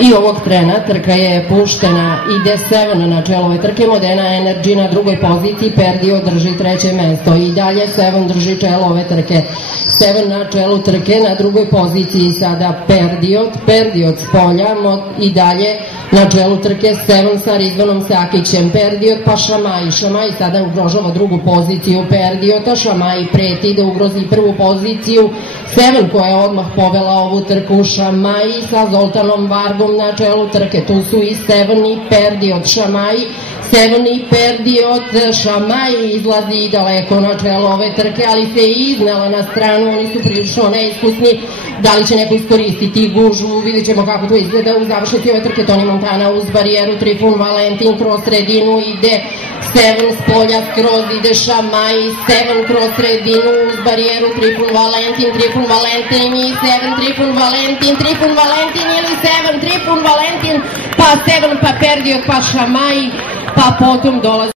I ovog trena trka je puštena, ide Seven na čelo ove trke, Modena Energy na drugoj poziciji, Perdio drži treće mesto i dalje Seven drži čelo ove trke. Seven na čelu trke, na drugoj poziciji sada Perdiot s polja i dalje na čelu trke Seven sa Rizvanom Sakićem. Perdiot pa Šamaj sada ugrožava drugu poziciju Perdiota, Šamaj preti da ugrozi prvu poziciju Seven koja je odmah povela ovu trku. Šamaj sa Zoltanom Vargom na čelu trke, tu su i Seven i Perdiot. Šamaj, Seven i Perdiot, Šamaj izlazi daleko na čelo ove trke, ali se iznela na stranu, oni su prilično neiskusni. Da li će neko iskoristiti gužvu, vidjet ćemo kako to izgleda u završnici ove trke. Toni Montana uz barijeru, Trifun Valentin kroz sredinu, ide Seven s polja skroz, ide Šamaj, Seven kroz sredinu uz barijeru, Trifun Valentin i Seven, Trifun Valentin ili Seven, Trifun Valentin, pa Seven, pa Perdiot, pa Šamaj, pa potom dolazi